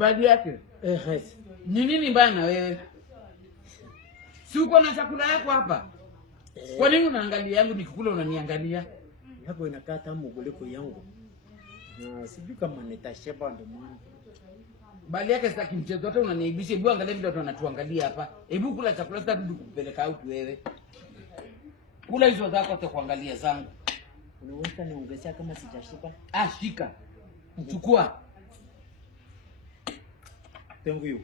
Badi yake. Yes. Ni nini mbaya na wewe? Si uko na chakula yako hapa? Kwa nini unaangalia yangu nikikula unaniangalia? Yako inakaa tamu kuliko yangu. Na sijui kama nitashiba ndo maana. Bali yake sitaki mchezo, hata unaniibisha. Hebu angalia vile watu wanatuangalia hapa. Hebu kula chakula, sitaki kukupeleka out wewe. Kula hizo zako hata kuangalia zangu. Unaweza niongezea kama sijashiba? Shika. Chukua. Thank you.